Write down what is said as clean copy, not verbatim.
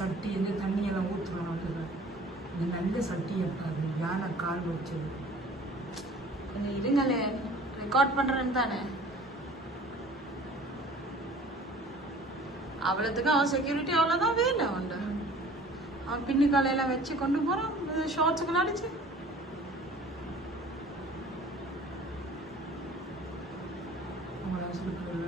சட்டி இந்த தண்ணியெல்லாம் ஊற்றுறோம். அதில் இது நல்ல சட்டி இருக்காது, யானை கால் வச்சது. கொஞ்சம் இருங்களே, ரெக்கார்ட் பண்ணுறேன்னு தானே. அவ்வளோத்துக்கு அவன் செக்யூரிட்டி அவ்வளோதான் வேலை உண்டு. அவன் பின்னு காலையெல்லாம் வச்சு கொண்டு போகிறான் ஷார்ட்ஸுக்கு அடிச்சு. அவங்கள